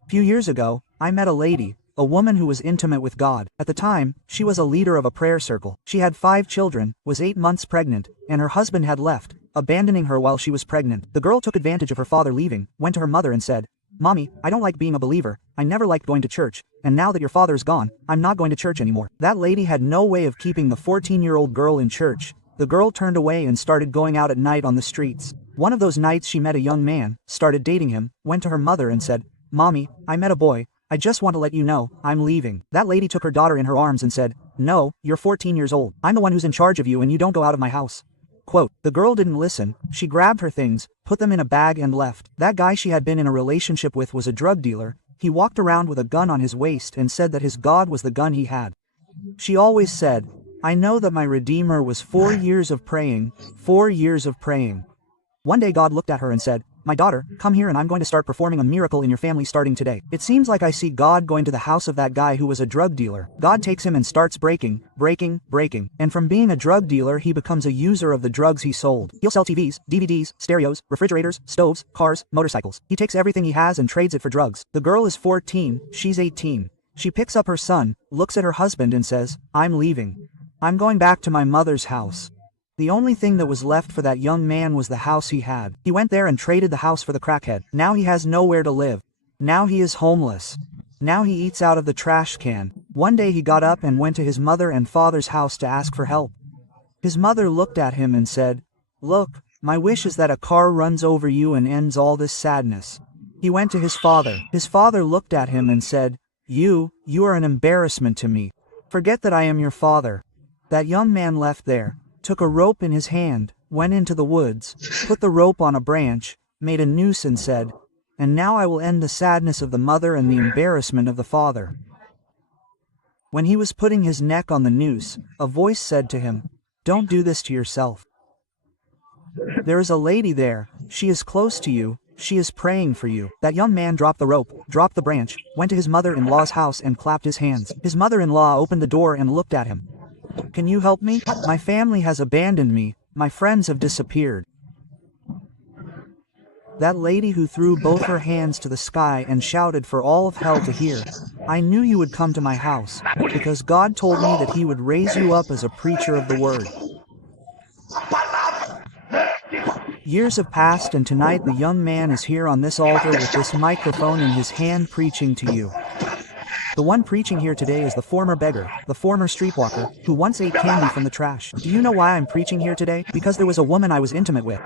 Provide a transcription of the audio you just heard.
A few years ago, I met a lady, a woman who was intimate with God. At the time, she was a leader of a prayer circle. She had 5 children, was 8 months pregnant, and her husband had left, abandoning her while she was pregnant. The girl took advantage of her father leaving, went to her mother and said, "Mommy, I don't like being a believer, I never liked going to church, and now that your father's gone, I'm not going to church anymore." That lady had no way of keeping the 14-year-old girl in church. The girl turned away and started going out at night on the streets. One of those nights she met a young man, started dating him, went to her mother and said, "Mommy, I met a boy, I just want to let you know, I'm leaving." That lady took her daughter in her arms and said, "No, you're 14 years old. I'm the one who's in charge of you and you don't go out of my house." Quote, the girl didn't listen, she grabbed her things, put them in a bag and left. That guy she had been in a relationship with was a drug dealer. He walked around with a gun on his waist and said that his God was the gun he had. She always said, "I know that my Redeemer was 4 years of praying, 4 years of praying." One day God looked at her and said, "My daughter, come here and I'm going to start performing a miracle in your family starting today." It seems like I see God going to the house of that guy who was a drug dealer. God takes him and starts breaking. And from being a drug dealer he becomes a user of the drugs he sold. He'll sell TVs, DVDs, stereos, refrigerators, stoves, cars, motorcycles. He takes everything he has and trades it for drugs. The girl is 14, she's 18. She picks up her son, looks at her husband and says, "I'm leaving. I'm going back to my mother's house." The only thing that was left for that young man was the house he had. He went there and traded the house for the crackhead. Now he has nowhere to live. Now he is homeless. Now he eats out of the trash can. One day he got up and went to his mother and father's house to ask for help. His mother looked at him and said, "Look, my wish is that a car runs over you and ends all this sadness." He went to his father. His father looked at him and said, You are an embarrassment to me. Forget that I am your father." That young man left there, took a rope in his hand, went into the woods, put the rope on a branch, made a noose and said, "And now I will end the sadness of the mother and the embarrassment of the father." When he was putting his neck on the noose, a voice said to him, "Don't do this to yourself. There is a lady there, she is close to you, she is praying for you." That young man dropped the rope, dropped the branch, went to his mother-in-law's house and clapped his hands. His mother-in-law opened the door and looked at him. "Can you help me? My family has abandoned me, my friends have disappeared." That lady who threw both her hands to the sky and shouted for all of hell to hear, "I knew you would come to my house, because God told me that he would raise you up as a preacher of the word." Years have passed and tonight the young man is here on this altar with this microphone in his hand preaching to you. The one preaching here today is the former beggar, the former streetwalker, who once ate candy from the trash. Do you know why I'm preaching here today? Because there was a woman I was intimate with.